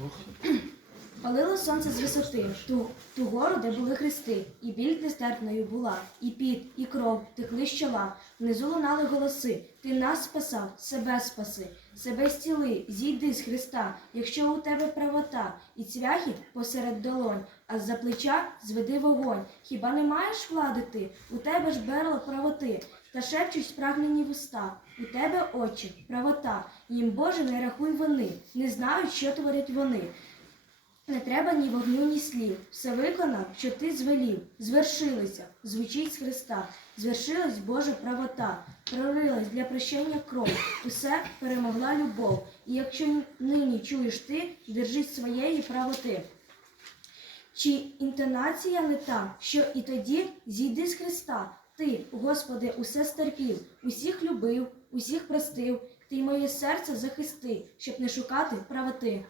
noch. Палило сонце з висоти, ту, ту гору, де були хрести, і біль нестерпною була, і піт, і кров текли з чола. Внизу лунали голоси. Ти нас спасав, себе спаси, себе стіли, зійди з Христа, якщо у тебе правота, і цвяхи посеред долонь, а з-за плеча зведи вогонь. Хіба не маєш влади ти? У тебе ж берло правоти, та шепчуть спрагнені вуста. У тебе очі, правота, їм Боже не рахуй вони, не знають, що творять вони. Не треба ні вогню, ні слів. Все виконав, що ти звелів. Звершилися, звучить з Христа. Звершилась Божа правота, пролилась для прощення кров. Усе перемогла любов. І якщо нині чуєш ти, держись своєї правоти. Чи інтонація не та, що і тоді зійди з Христа. Ти, Господи, усе стерпів, усіх любив, усіх простив. Ти й моє серце захисти, щоб не шукати правоти.